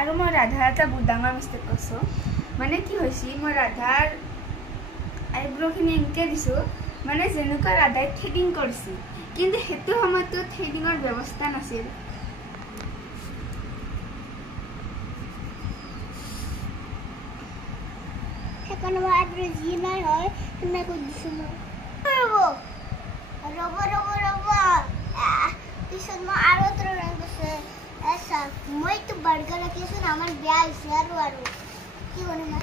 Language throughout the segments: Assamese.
আৰু মই ৰাধাৰ এটা বহুত ডাঙৰ মিষ্টেক কৰিছোঁ মানে কি হৈছে মই ৰাধাৰ আইব্ৰ'খিনি এনেকৈ দিছোঁ মানে যেনেকুৱা ৰাধাই থ্ৰেডিং কৰিছে কিন্তু সেইটো সময়তো থ্ৰেডিঙৰ ব্যৱস্থা নাছিল সেইকাৰণে মই আইব্ৰ' যি নাই হয় সেনেকৈ কৰি দিছোঁ ৰ'ব পিছত মই আৰু এটা ৰং আছে মই এইটো বাৰ্গাৰ ৰাখিছোঁ আমাৰ বেয়া হৈছে আৰু কি কৰিম মই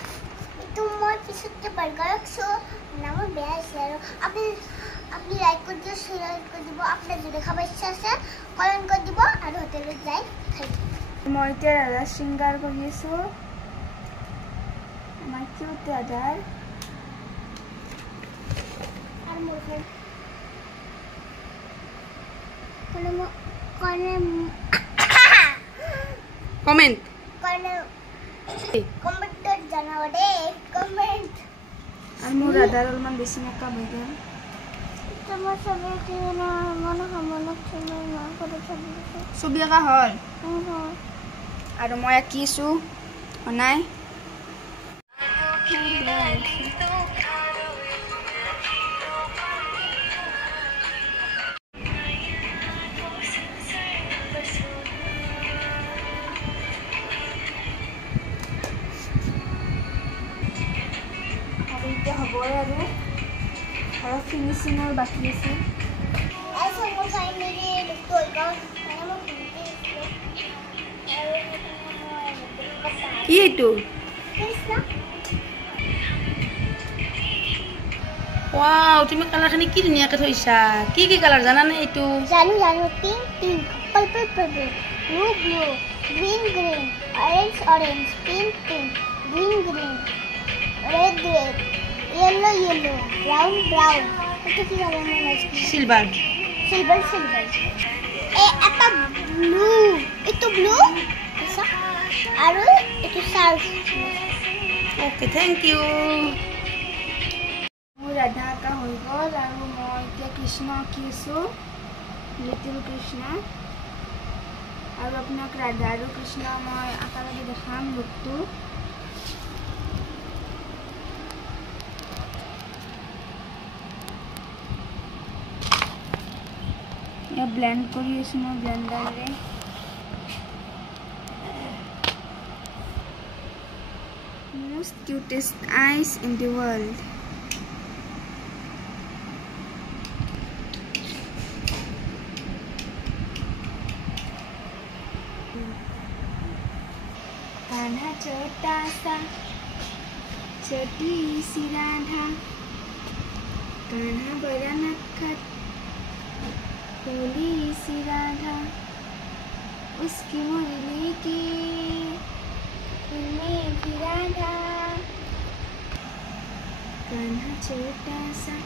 এইটো মই পিছতকৈ বাৰ্গাৰ ৰাখিছোঁ মোৰ বেয়া হৈছে আৰু আপুনি লাইক কৰি দিব শ্বেয়াৰ কৰি দিব আপোনাৰ যদি খাব ইচ্ছা আছে কমেণ্ট কৰি দিব আৰু হোটেলত যাই খাই মই এতিয়া ৰাধা শৃংগাৰ কৰি আছোঁ আমাৰ কিউট ৰাধাৰ আৰু মোৰ কমেণ্টত জনাব দেই কমেণ্ট আৰু মোৰ ৰাধাৰ অলপমান বেছি মেকআপ হৈ গ'ল ছবি আঁকা হ'ল আৰু মই আঁকিছোঁ নাই এতিয়া হ'বই আৰু ফিনিচিঙৰ বাকী আছে কি এইটো ৱাও তুমি কালাৰখিনি কি ধুনীয়াকৈ থৈছা কি কালাৰ জানানে এইটো জানো pink purple blue green orange pink green red yellow brown এটা কি কালাৰ মনে আছে সিলভাৰ এটা ব্লু এটা ব্লু আৰু এটা সাৰ্ফ ওকে থ্যাংক ইউ মোৰ ৰাধা আঁকা হৈ গ'ল আৰু মই এতিয়া কৃষ্ণ আঁকিছোঁ লিটিল কৃষ্ণ আৰু আপোনাক ৰাধা আৰু কৃষ্ণ মই আঁকালৈকে দেখাম লুকটো ব্লেন্ড কৰি আছোঁ মই ব্লেন্ডাৰে most cutest eyes in the world Kanha छोटा सा छोटी सी राधा कान्हा बड़ा नटखट भोली सी राधा उसकी मुरली की की राधा कान्हा छोटा सा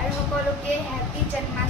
আৰু সকলোকে হ্যাপি জন্মাষ্টমী